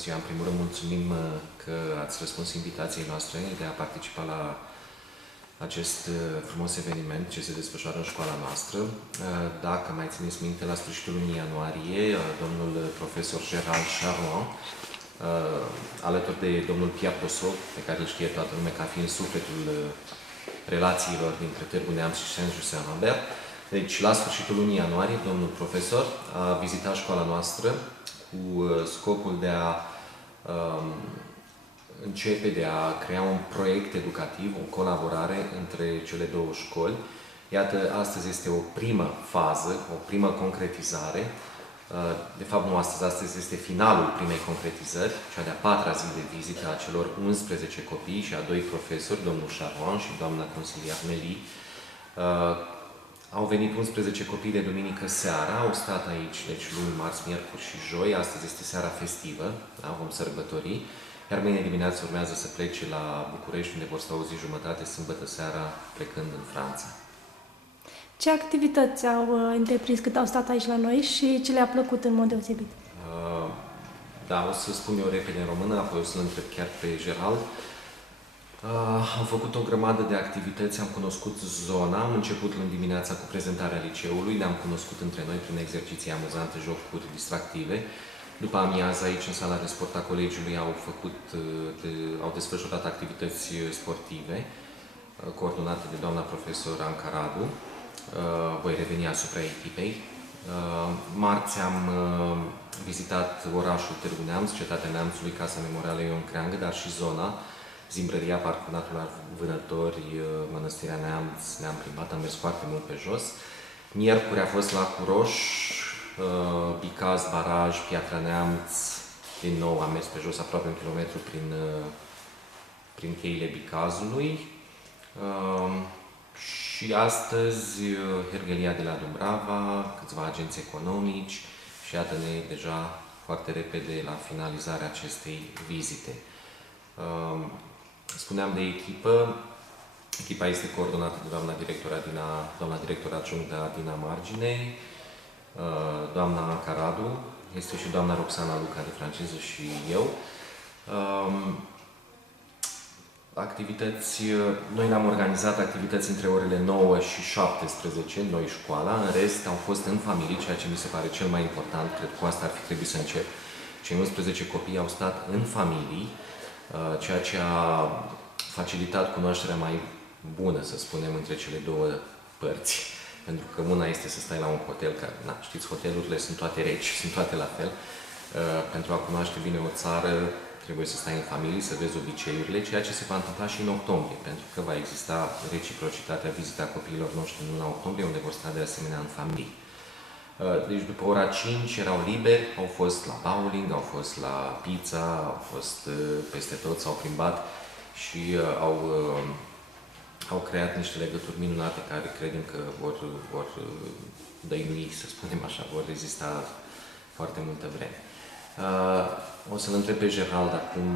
ziua! În primul rând, mulțumim că ați răspuns invitației noastre de a participa la acest frumos eveniment ce se desfășoară în școala noastră. Dacă mai țineți minte, la sfârșitul lunii ianuarie, domnul profesor Gerald Charron, alături de domnul Pierre Possot, pe care îl știe toată lumea ca fiind sufletul relațiilor dintre Târgu Neamț și Saint-Just-Saint-Lambert. Deci, la sfârșitul lunii ianuarie, domnul profesor a vizitat școala noastră cu scopul de a începe de a crea un proiect educativ, o colaborare între cele două școli. Iată, astăzi este o primă fază, o primă concretizare. De fapt, nu astăzi, astăzi este finalul primei concretizări, cea de-a 4-a zi de vizită a celor 11 copii și a 2 profesori, domnul Charron și doamna consiliar Meli. Au venit 11 copii de duminică seara, au stat aici, deci luni, marți, miercuri și joi. Astăzi este seara festivă, da? Vom sărbători. Iar mâine dimineață urmează să plece la București, unde vor sta o zi jumătate, sâmbătă seara, plecând în Franța. Ce activități au întreprins cât au stat aici la noi și ce le-a plăcut în mod deosebit? Da, o să spun eu repede în română, apoi o să-l întreb chiar pe Gerald. Am făcut o grămadă de activități, am cunoscut zona, am început luni dimineața cu prezentarea liceului, ne-am cunoscut între noi prin exerciții amuzante, jocuri distractive. După amiază, aici în sala de sport a colegiului au desfășurat activități sportive, coordonate de doamna profesor Anca Radu. Voi reveni asupra echipei. Marți am vizitat orașul Târgu Neamț, cetatea Neamțului, Casa Memorială Ion Creangă, dar și zona, Zimbrăria, Parcul Natural Vânători, Mănăstirea Neamț, ne-am plimbat, am mers foarte mult pe jos. Miercuri a fost la Curoș, Bicaz, Baraj, Piatra Neamț, din nou am mers pe jos aproape 1 kilometru prin cheile Bicazului. Și astăzi, Herghelia de la Dumbrava, câțiva agenți economici și iată-ne deja foarte repede la finalizarea acestei vizite. Spuneam de echipă. Echipa este coordonată de doamna director adjunct Adina Marginei, doamna Anca Radu, este și doamna Roxana Luca de franceză și eu. Noi ne-am organizat activități între orele 9 și 17, noi școala, în rest au fost în familie, ceea ce mi se pare cel mai important, cred că cu asta ar fi trebuit să încep. Cei 11 copii au stat în familii, ceea ce a facilitat cunoașterea mai bună, să spunem, între cele două părți. Pentru că una este să stai la un hotel, care, știți, hotelurile sunt toate reci, sunt toate la fel. Pentru a cunoaște bine o țară, trebuie să stai în familie, să vezi obiceiurile, ceea ce se va întâmpla și în octombrie, pentru că va exista reciprocitatea, vizita copiilor noștri în luna octombrie, unde vor sta de asemenea în familie. Deci după ora 5 erau liberi, au fost la bowling, au fost la pizza, au fost peste tot, s-au plimbat și au creat niște legături minunate care credem că vor dăinui, să spunem așa, vor rezista foarte multă vreme. O să-l întreb pe Gerald acum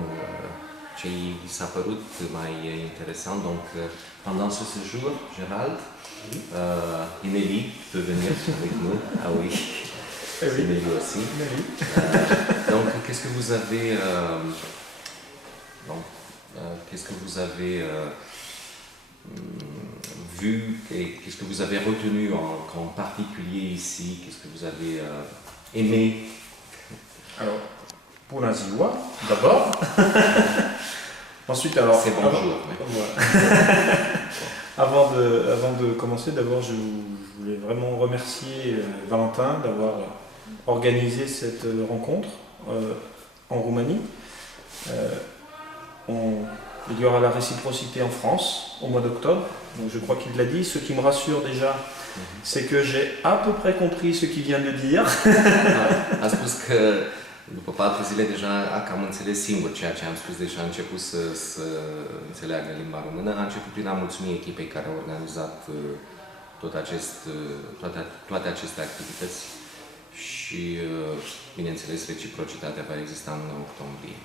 ce i s-a părut mai interesant. Donc, pendant ce séjour, Gerald, Inélie peut venir avec nous. Ah oui, c'est Inélie aussi. Donc, qu'est-ce que vous avez, vu et qu'est-ce que vous avez retenu en particulier ici? Qu'est-ce que vous avez aimé? Alors, bună ziua, d'abord. Ensuite, alors... C'est bonjour. Avant de commencer, d'abord, je voulais vraiment remercier Valentin d'avoir organisé cette rencontre en Roumanie. Il y aura la réciprocité en France au mois d'octobre. Donc, je crois qu'il l'a dit. Ce qui me rassure déjà, c'est que j'ai à peu près compris ce qu'il vient de dire. A spus că după 4 zile deja a cam înțeles singur ceea ce am spus, deși a început să înțeleagă limba română. A început prin a mulțumi echipei care a organizat toate aceste activități și, bineînțeles, reciprocitatea va exista în octombrie.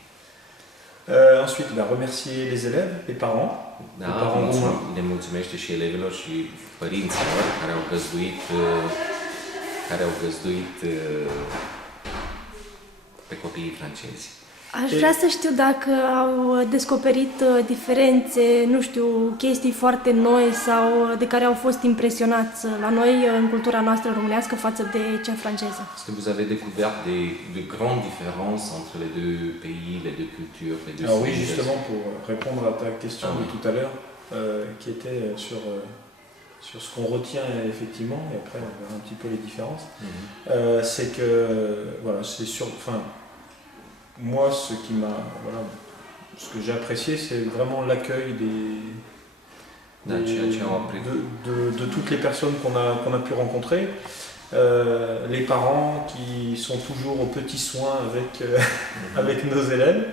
Ensuite, il a remercié les élèves, les parents. Da, le mulțumește și elevilor și părinților care au găzduit pe copiii francezi. Aș vrea să știu dacă au descoperit diferențe, nu știu, chestii foarte noi sau de care au fost impresionați la noi în cultura noastră românească față de cea franceză. Est-ce que vous avez découvert de grandes différences entre les deux pays, les deux cultures, les deux Alors oui, civilisations? justement, pour répondre à ta question Ah de oui. tout à l'heure, qui était sur ce qu'on retient effectivement, et après on verra un petit peu les différences, Mhm. c'est que, voilà, c'est sûr, enfin, moi, voilà, ce que j'ai apprécié, c'est vraiment l'accueil Da, ceea ce am apreciat. de toutes les personnes qu'on a pu rencontrer. Les parents qui sont toujours aux petits soins avec nos élèves,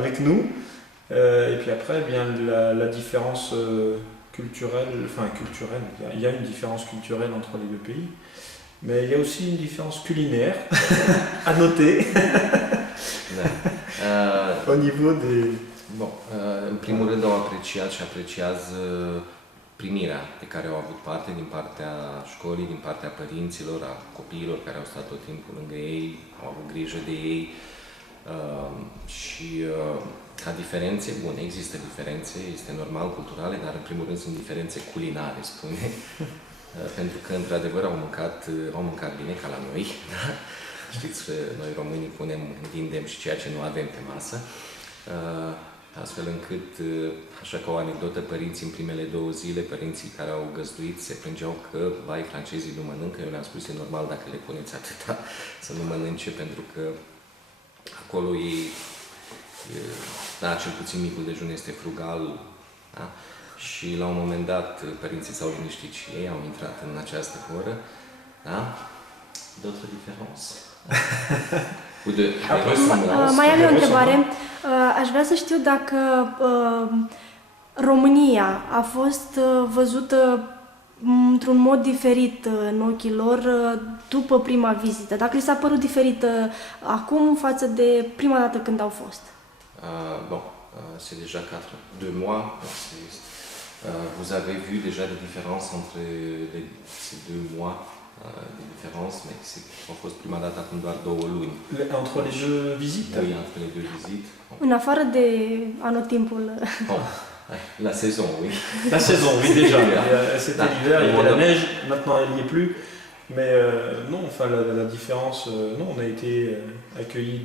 avec nous. Et puis après, eh bien, la différence culturelle, il y a une différence culturelle entre les deux pays, mais il y a aussi une différence culinaire à noter Da. au niveau des... Bun, în primul rând au apreciat și apreciază primirea de care au avut parte din partea școlii, din partea părinților, a copiilor care au stat tot timpul lângă ei, au avut grijă de ei și ca diferențe, bun, există diferențe, este normal, culturale, dar în primul rând sunt diferențe culinare, spune, pentru că într-adevăr au mâncat bine ca la noi, da? Știți, noi românii întindem și ceea ce nu avem pe masă. Astfel încât, așa ca o anecdotă, părinții în primele 2 zile, părinții care au găzduit se plângeau că, vai, francezii nu mănâncă. Eu le-am spus, e normal dacă le puneți atâta să nu mănânce, pentru că acolo ei, da, cel puțin micul dejun este frugal, da? Și la un moment dat părinții s-au liniștit și ei, au intrat în această oră, da? D'autres différences? Mai am eu o întrebare. Aș vrea să știu dacă România a fost văzută într-un mod diferit în ochii lor după prima vizită. Dacă li s-a părut diferită acum față de prima dată când au fost. Bon, c'est déjà 2 mois. Vous avez vu déjà des différences entre ces 2 mois de différence, mais au fost prima dată acum doar 2 luni. Entre les deux visites? Oui, entre les 2 visites. În afară de anotimpul. Bon, la saison, oui. La saison, oui, déjà. C'était l'hiver, il y avait la neige, maintenant elle n'y est plus. Mais non, enfin la différence, non, on a été accueillis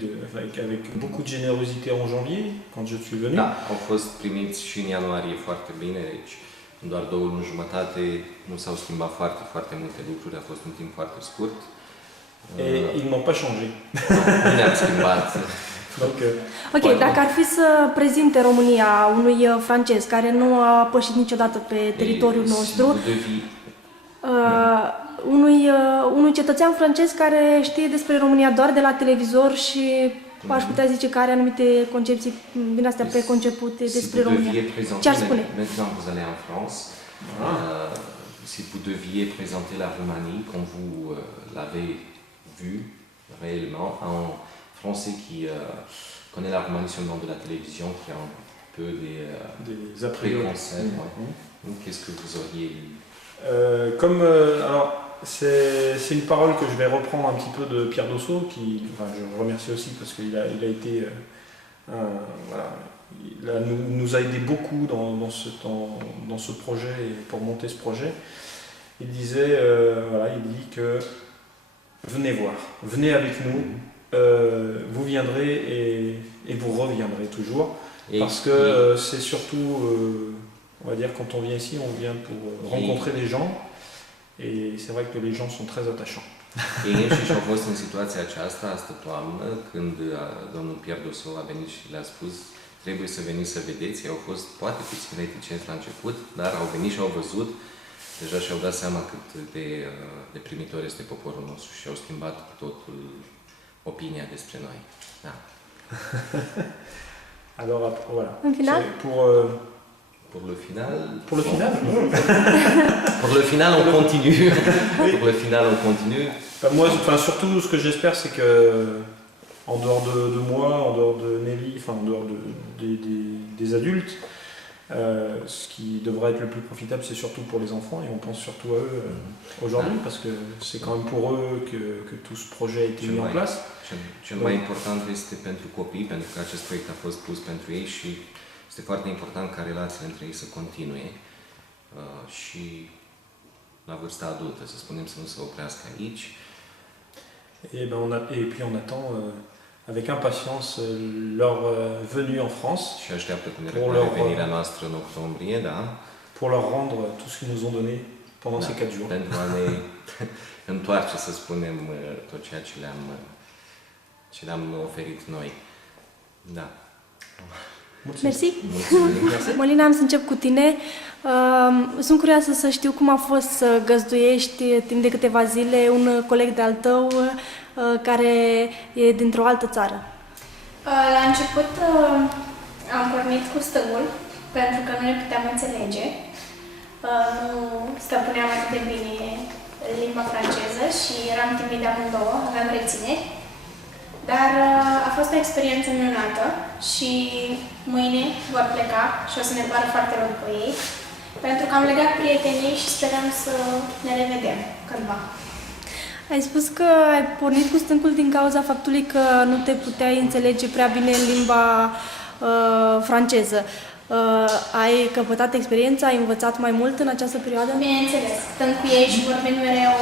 avec beaucoup de générosité en janvier, quand je suis venu. Da, au fost primiți și în ianuarie foarte bine, deci în doar 2 luni jumătate nu s-au schimbat foarte, foarte multe lucruri, a fost un timp foarte scurt. Et ils n'ont pas changé. Nu ne-am schimbat. Donc, Ok, dacă ar fi să prezinte România unui francez care nu a pășit niciodată pe teritoriul nostru, unui cetățean francez care știe despre România doar de la televizor și aș putea zice că are anumite concepții din astea preconcepute despre România. Ce ar spune? Maintenant vous allez en France. Si vous deviez présenter la Roumanie comme vous l'avez vu réellement, un Français qui connaît la Roumanie seulement de la télévision, qui a un peu des préconcepts, qu'est-ce que vous auriez eu? Alors, c'est une parole que je vais reprendre un petit peu de Pierre Dossot, je le remercie aussi parce qu'il a été, voilà, nous a aidé beaucoup dans ce projet et pour monter ce projet. Il disait, voilà, il dit que venez voir, venez avec nous, vous viendrez et vous reviendrez toujours, parce que c'est surtout, on va dire, quand on vient ici, on vient pour rencontrer les gens. Et c'est vrai que les gens sont très attachants. Ei înșiși au fost în situația aceasta astă toamnă, când domnul Pierre Dossot a venit și le-a spus trebuie să veniți să vedeți. Ei au fost poate puțin reticenți la început, dar au venit și au văzut, deja și-au dat seama cât de primitor este poporul nostru și au schimbat cu totul opinia despre noi. Da. Alors, voilà. În final? Pour le final. Pour le final. Pour le final, on continue. Pour le final, on continue. Moi, surtout, ce que j'espère, c'est que, en dehors de moi, en dehors de Nelly, en dehors des adultes, Ce qui devrait être le plus profitable, c'est surtout pour les enfants, et on pense surtout à eux aujourd'hui, parce que c'est quand même pour eux que tout ce projet a été mis en place. Cel mai important este pentru copii, pentru că acest proiect a fost pus pentru ei și este foarte important ca relațiile între ei să continue și la vârsta adultă, să spunem, să nu se oprească aici. Et puis on attend avec impatience leur venue en France. Și așteaptă cu nerăbdare venirea noastră în octombrie, da? Pour leur rendre tout ce qu'ils nous ont donné pendant ces 4 jours. Pentru a ne întoarce, să spunem, tot ceea ce le-am oferit noi. Da. Mersi. Mulțumim. Mălina, am să încep cu tine. Sunt curioasă să știu cum a fost să găzduiești timp de câteva zile un coleg de-al tău care e dintr-o altă țară. La început am pornit cu stângul, pentru că nu ne puteam înțelege. Nu stăpâneam atât de bine limba franceză și eram timide amândouă, aveam rețineri. Dar a fost o experiență minunată și mâine vor pleca și o să ne pară foarte rău după ei, pentru că am legat prietenii și sperăm să ne revedem cândva. Ai spus că ai pornit cu stângul din cauza faptului că nu te puteai înțelege prea bine în limba franceză. Ai căpătat experiența, ai învățat mai mult în această perioadă? Bineînțeles, stând cu ei și vorbim mereu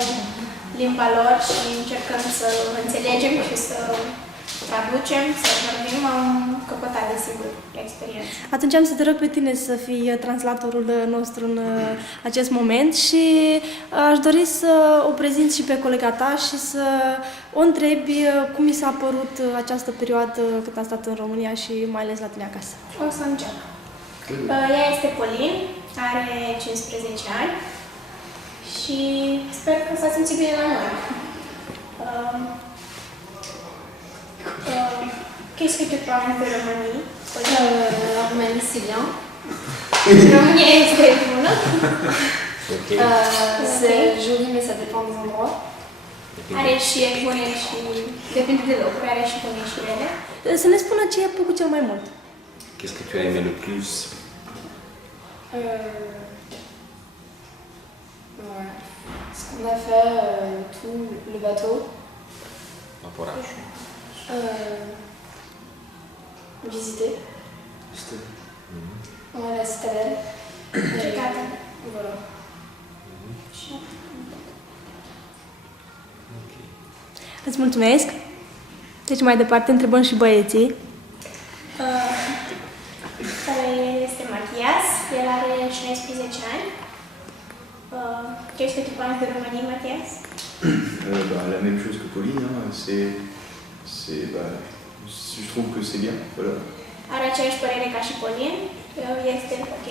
limba lor și încercăm să înțelegem și să traducem, să vorbim, am căpătat, desigur, experiență. Atunci am să te rog pe tine să fii translatorul nostru în acest moment și aș dori să o prezinți și pe colega ta și să o întrebi cum i s-a părut această perioadă cât a stat în România și mai ales la tine acasă. O să încep. Ea este Polin, are 15 ani și sper că s-a simțit bine la noi. Qu'est-ce que tu parles de Roumanie? La Roumanie, c'est bien. România este bună. Okay. C'est joli, mais ça dépend des endroits. Are și bune și depinde de locuri, are și bune și rele. Să ne spună ce i-a plăcut cel mai mult. Qu'est-ce que tu as aimé le plus? Ouais. Ce qu'on a fait, tout, le bateau. Vaporaj. Visiter. Ouais, la citadelle. Cercată. Voilà. Îți mulțumesc. Deci mai departe întrebăm și băieții. Care este Matias, el are 16 ani. Qu'est-ce que tu penses de Roumanie, Matias? La même chose que Pauline, hein, je trouve que c'est bien, voilà. Are aceeași părere ca și Polin, este ok.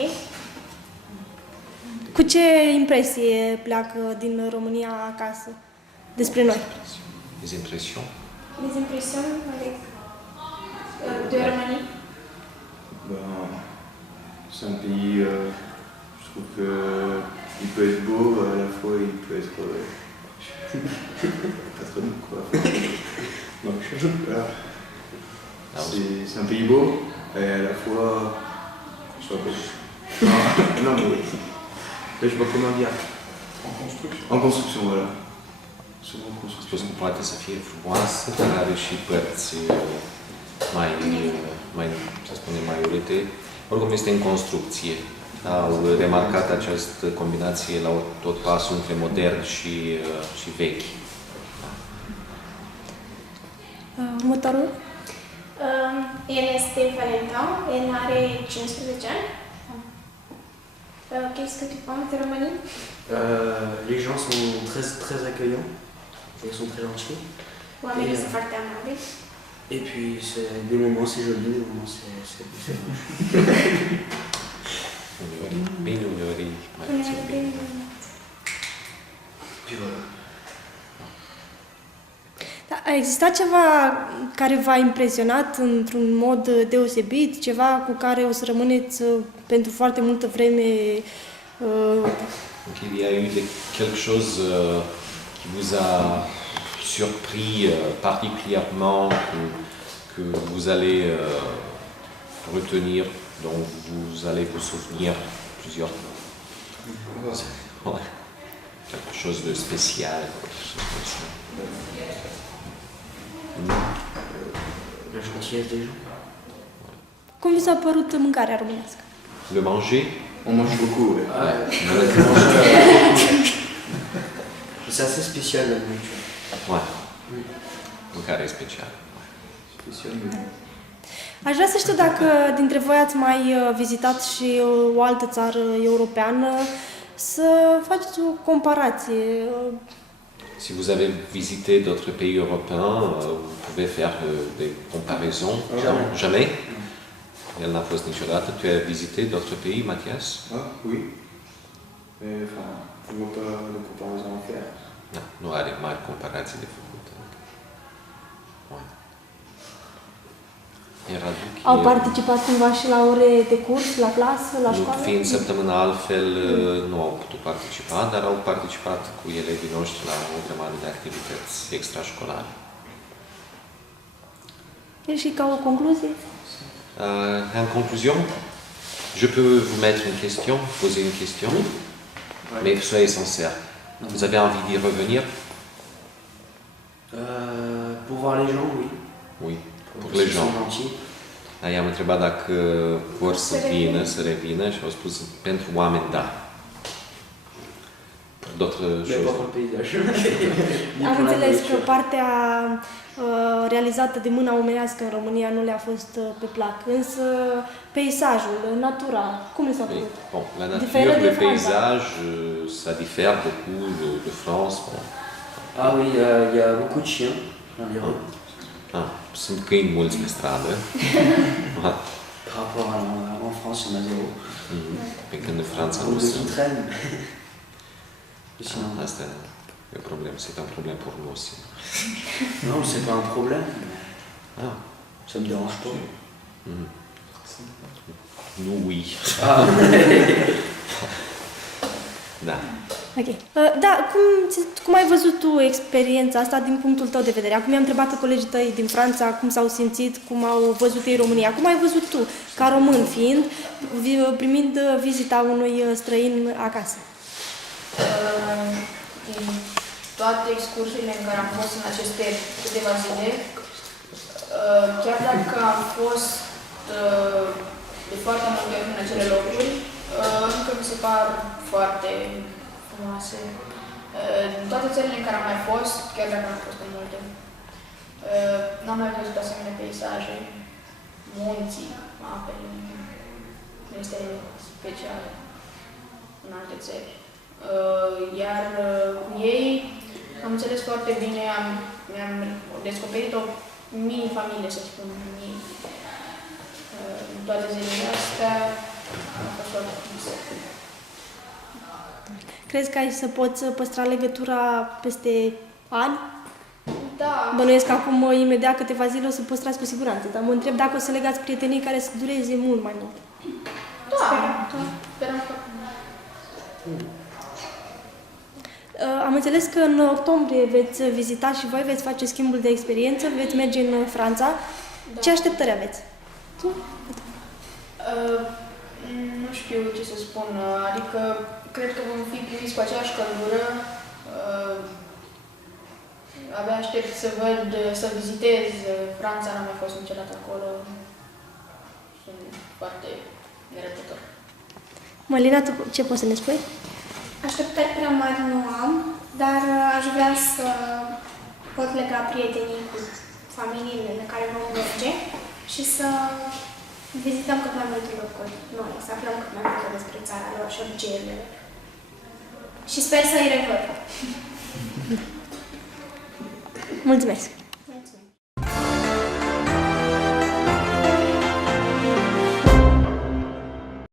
Cu ce impresie pleacă din România acasă despre noi? Des impressions? Des impressions avec de Roumanie? C'est un pays, je trouve que il peut être beau, à la fois il peut être pas très beau quoi. Donc, voilà. C'est un pays beau et à la fois, je sais pas, non mais je sais pas comment dire. En construction. En construction, voilà. Souvent en Spus construction. că poate să fie frumoasă, dar are și părți mai, să spunem, mai urâte. Oricum este în construcție. Au remarcat această combinație la tot pasul între modern și vechi. Următorul? El este Valentin, el are 15 ani. Qu'est-ce que tu penses de Roumanie? Les gens sont très accueillants, ils sont très gentils. Oamenii sunt foarte amabili. Et puis des moments c'est joli, des moments c'est moche. Uneori bine, uneori mai puțin bine. Puis voilà. Da, a existat ceva care v-a impresionat într-un mod deosebit? Ceva cu care o să rămâneți pentru foarte multă vreme? Donc il y a eu quelque chose qui vous a surpris particulièrement, que vous allez retenir dont vous allez vous souvenir plusieurs. Ouais. Quelque chose de spécial, quelque chose comme ça. La gentillesse des gens. Cum vi s-a părut mâncarea românească? Le manger, On mange beaucoup, ouais. C'est assez spécial la nourriture. ouais. Mâncare specială. Spécial, mais... Aș vrea să știu dacă dintre voi ați mai vizitat și o altă țară europeană, să faceți o comparație. Si vous avez visité d'autres pays européens, vous pouvez faire des comparaisons. Jamais? El n-a fost niciodată. Tu as visité d'autres pays, Mathias? Ah, oui. Mais enfin, je ne vois pas de comparaison à faire. Da, nu are mari comparații de făcut. Ouais. Era Au participat cumva și la ore de curs, la clasă, la școală? Fiind săptămâna altfel, nu au putut participa, dar au participat cu elevii noștri la o grămadă de activități extrașcolare. Și ca o concluzie? En conclusion, je peux vous mettre une question, poser une question, mais soyez sincère. Vous avez envie d'y revenir? Pour voir les gens, oui. Oui, pour Parce les qu'ils gens. sont gentils. I-am întrebat dacă vor să vină, să revină și au spus pentru oameni, da. Pour d'autres Mais choses. pas pour le paysage. Ni Am pour la înțeles că nourriture. partea realizată de mâna omenească în România nu le-a fost pe plac, însă peisajul, natura, cum le s-a Oui. părut? Bon, la Différent nature, de le France, paysage, ça diffère beaucoup de France. Bon. Ah oui, il y a beaucoup de chiens dans les rues. Ah, sunt câini mulți pe stradă. Ah, Par rapport à en France, il y en a zéro. Pe când în Franța Ou nu de qui sunt. traînent. Et sinon, Asta e un problem, c'est un problème pour nous aussi. non, c'est pas un problème. Ah, Ça me dérange pas. nous oui. Ah, Da. Ok. Da, cum ai văzut tu experiența asta din punctul tău de vedere? Acum i-am întrebat pe colegii tăi din Franța cum s-au simțit, cum au văzut ei România. Cum ai văzut tu, ca român fiind, primind vizita unui străin acasă? Din toate excursurile în care am fost în aceste câteva zile, chiar dacă am fost de foarte multe ori în acele locuri, încă mi se par foarte frumoase. Din toate țările în care am mai fost, chiar dacă am fost în multe, n-am mai văzut asemenea peisaje, munții, apele, nu este special în alte țări. Iar cu ei am înțeles foarte bine, mi-am descoperit o mini-familie, să spun, în toate zilele astea. A fost foarte frumos. Crezi că ai să poți păstra legătura peste ani? Da, Bănuiesc că acum, imediat câteva zile, o să păstrați cu siguranță, dar mă întreb dacă o să legați prietenii care să dureze mult mai mult. da, sperăm că... Am înțeles că în octombrie veți vizita și voi, veți face schimbul de experiență, veți merge în Franța. Da. Ce așteptări aveți? Tu? Nu știu ce să spun, adică cred că vom fi primiți cu aceeași căldură. Abia aștept să văd, să vizitez Franța, n-am mai fost niciodată acolo. Sunt foarte nerăbdător. Mălina, tu ce poți să ne spui? Așteptări prea mari nu am, dar aș vrea să pot lega prietenii cu familiile în care vom merge și să vizităm cât mai multe locuri noi, să aflăm cât mai multe despre țara lor și obiceiurile lor. Și sper să-i revăd. Mulțumesc!